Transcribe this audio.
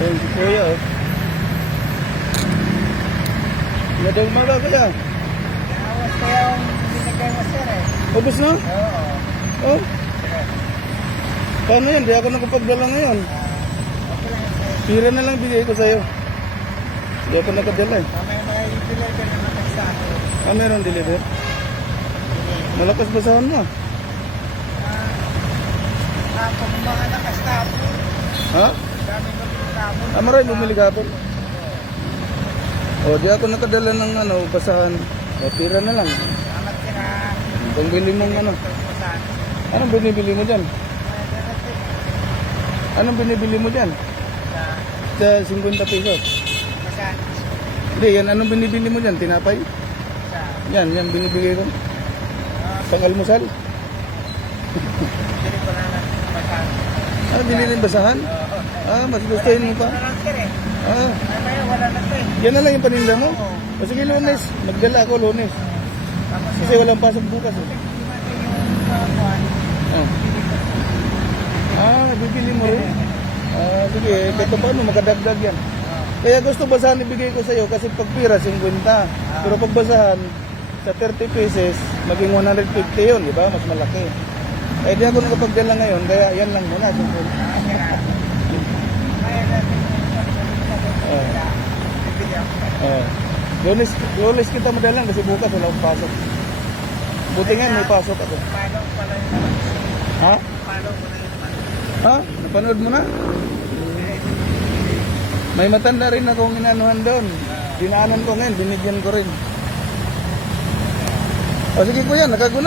Ayun si Kuya oh. Madang maga kaya. Awas ko yung binigay mo sir eh. Ubus na? Oo. Oh. Paano yan? Di ako nakapagdala ngayon. Okay lang sir. Pira na lang bigay ko sa'yo. Di ako nakadala eh. Mamaya mag-deliver ka naman sa akin. Ah, meron deliver? Malakas basahan mo. Kung mga nakastapo, Ha? dami ng tapon. Ah, maray bumili kapon. O, di ako nakadala ng ano, basahan. O, pira na lang. Salamat sir ha. Pangbili mong ano. Anong binibili mo dyan? Anong binibili mo dyan? Sa 50 pesos. Hindi, yan. Anong binibili mo dyan? Tinapay? Yan binibigay ko. Pang almusal? Ah, binili ng basahan? Ah, mas gustuhin mo pa? Ah, yan na lang yung paninda mo? O sige, Lunes. Magdala ako, Lunes. Kasi walang pasok bukas eh. Oh. Ah, nabibili mo rin? Ah, sige, kahit paano makadagdag yan. Kaya gusto basahan ibigay ko sa iyo kasi pag pira 50. Pero pag basahan sa 30 pieces, maging 150 yun, di ba? Mas malaki. Eh di ako nakapagdala ngayon, kaya yan lang muna. Lunes kita madalang kasi bukas wala akong pasok. Buti nga may pasok ako. Ha? Ha? Napanood mo na? May matanda rin akong inanuhan doon. Dinaanan ko ngayon, binigyan ko rin. O sige kuya, nakaguna.